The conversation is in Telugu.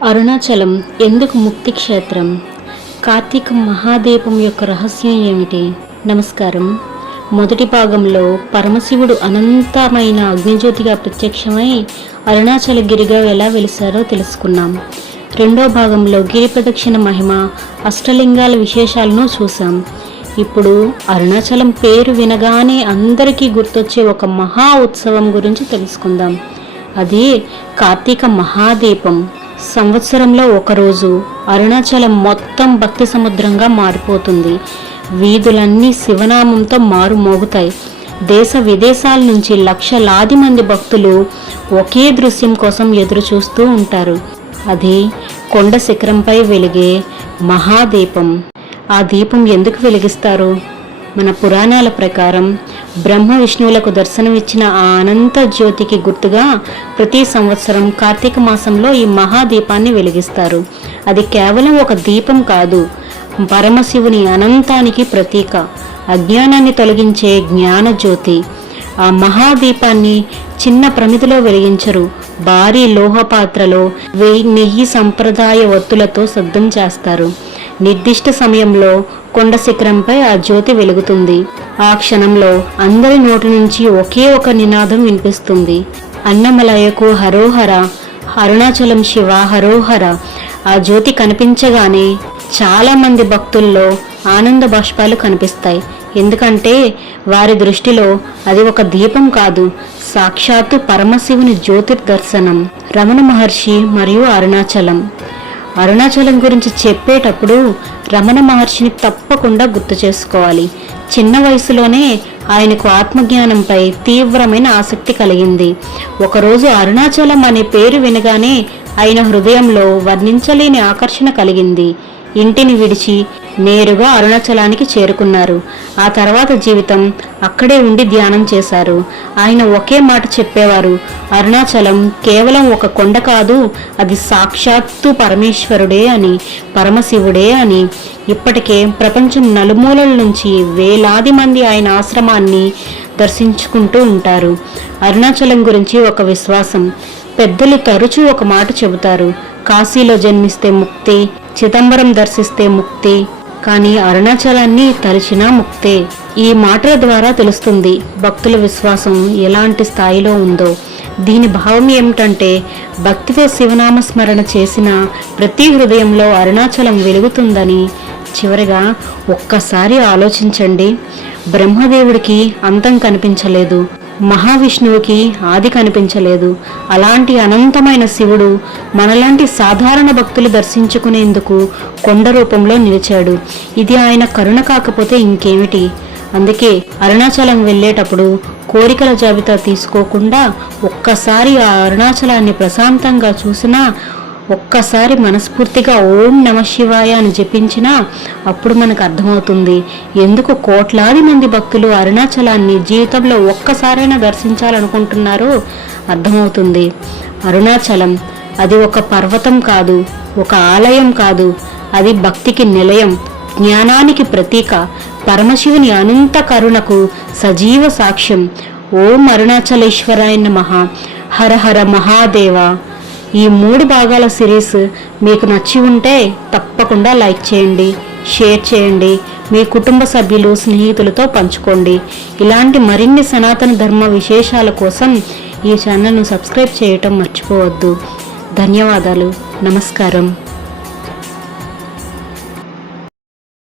అరుణాచలం ఎందుకు ముక్తి క్షేత్రం? కార్తీక మహాదీపం యొక్క రహస్యం ఏమిటి? నమస్కారం. మొదటి భాగంలో పరమశివుడు అనంతమైన అగ్నిజ్యోతిగా ప్రత్యక్షమై అరుణాచలగిరిగా ఎలా వెలిశారో తెలుసుకున్నాం. రెండో భాగంలో గిరి ప్రదక్షిణ మహిమ, అష్టలింగాల విశేషాలను చూసాం. ఇప్పుడు అరుణాచలం పేరు వినగానే అందరికీ గుర్తొచ్చే ఒక మహా ఉత్సవం గురించి తెలుసుకుందాం. అది కార్తీక మహాదీపం. సంవత్సరంలో ఒకరోజు అరుణాచలం మొత్తం భక్తి సముద్రంగా మారిపోతుంది. వీధులన్నీ శివనామంతో మారుమోగుతాయి. దేశ విదేశాల నుంచి లక్షలాది మంది భక్తులు ఒకే దృశ్యం కోసం ఎదురు చూస్తూ ఉంటారు. అది కొండ శిఖరంపై వెలిగే మహాదీపం. ఆ దీపం ఎందుకు వెలిగిస్తారు? మన పురాణాల ప్రకారం బ్రహ్మ విష్ణువులకు దర్శనమిచ్చిన ఆ అనంత జ్యోతికి గుర్తుగా ప్రతి సంవత్సరం కార్తీక మాసంలో ఈ మహాదీపాన్ని వెలిగిస్తారు. అది కేవలం ఒక దీపం కాదు, పరమశివుని అనంతానికి ప్రతీక, అజ్ఞానాన్ని తొలగించే జ్ఞానజ్యోతి. ఆ మహాదీపాన్ని చిన్న ప్రమిదిలో వెలిగించరు, భారీ లోహపాత్రలో నెయ్యి సంప్రదాయ ఒత్తులతో సిద్ధం చేస్తారు. నిర్దిష్ట సమయంలో కొండ శిఖరంపై ఆ జ్యోతి వెలుగుతుంది. ఆ క్షణంలో అందరి నోటి నుంచి ఒకే ఒక నినాదం వినిపిస్తుంది: అన్నమలయకు హరోహర, అరుణాచలం శివ హరోహర. ఆ జ్యోతి కనిపించగానే చాలా మంది భక్తుల్లో ఆనంద బాష్పాలు కనిపిస్తాయి. ఎందుకంటే వారి దృష్టిలో అది ఒక దీపం కాదు, సాక్షాత్తు పరమశివుని జ్యోతిర్దర్శనం. రమణ మహర్షి మరియు అరుణాచలం గురించి చెప్పేటప్పుడు రమణ మహర్షిని తప్పకుండా గుర్తు చేసుకోవాలి. చిన్న వయసులోనే ఆయనకు ఆత్మజ్ఞానంపై తీవ్రమైన ఆసక్తి కలిగింది. ఒకరోజు అరుణాచలం అనే పేరు వినగానే ఆయన హృదయంలో వర్ణించలేని ఆకర్షణ కలిగింది. ఇంటిని విడిచి నేరుగా అరుణాచలానికి చేరుకున్నారు. ఆ తర్వాత జీవితం అక్కడే ఉండి ధ్యానం చేశారు. ఆయన ఒకే మాట చెప్పేవారు: అరుణాచలం కేవలం ఒక కొండ కాదు, అది సాక్షాత్తు పరమేశ్వరుడే అని, పరమశివుడే అని. ఇప్పటికే ప్రపంచం నలుమూలల నుంచి వేలాది మంది ఆయన ఆశ్రమాన్ని దర్శించుకుంటూ ఉంటారు. అరుణాచలం గురించి ఒక విశ్వాసం. పెద్దలు తరచూ ఒక మాట చెబుతారు: కాశీలో జన్మిస్తే ముక్తి, చిదంబరం దర్శిస్తే ముక్తి, కానీ అరుణాచలాన్ని తలచినా ముక్తే. ఈ మాటల ద్వారా తెలుస్తుంది భక్తుల విశ్వాసం ఎలాంటి స్థాయిలో ఉందో. దీని భావం ఏమిటంటే, భక్తితో శివనామ స్మరణ చేసిన ప్రతి హృదయంలో అరుణాచలం వెలుగుతుందని. చివరిగా ఒక్కసారి ఆలోచించండి. బ్రహ్మదేవుడికి అంతం కనిపించలేదు, మహావిష్ణువుకి ఆది కనిపించలేదు. అలాంటి అనంతమైన శివుడు మనలాంటి సాధారణ భక్తులు దర్శించుకునేందుకు కొండ రూపంలో నిలిచాడు. ఇది ఆయన కరుణ కాకపోతే ఇంకేమిటి? అందుకే అరుణాచలం వెళ్ళేటప్పుడు కోరికల జాబితా తీసుకోకుండా ఒక్కసారి ఆ అరుణాచలాన్ని ప్రశాంతంగా చూసినా, ఒక్కసారి మనస్ఫూర్తిగా ఓం నమ శివాయ అని జపించినా అప్పుడు మనకు అర్థమవుతుంది ఎందుకు కోట్లాది మంది భక్తులు అరుణాచలాన్ని జీవితంలో ఒక్కసారైనా దర్శించాలనుకుంటున్నారో అర్థమవుతుంది. అరుణాచలం అది ఒక పర్వతం కాదు, ఒక ఆలయం కాదు, అది భక్తికి నిలయం, జ్ఞానానికి ప్రతీక, పరమశివుని అనంత కరుణకు సజీవ సాక్ష్యం. ఓం అరుణాచలేశ్వరాయ నమః. హర హర మహాదేవ. ఈ 3 భాగాల సిరీస్ మీకు నచ్చి ఉంటే తప్పకుండా లైక్ చేయండి, షేర్ చేయండి, మీ కుటుంబ సభ్యులు, స్నేహితులతో పంచుకోండి. ఇలాంటి మరిన్ని సనాతన ధర్మ విశేషాల కోసం ఈ ఛానల్ను సబ్స్క్రైబ్ చేయటం మర్చిపోవద్దు. ధన్యవాదాలు. నమస్కారం.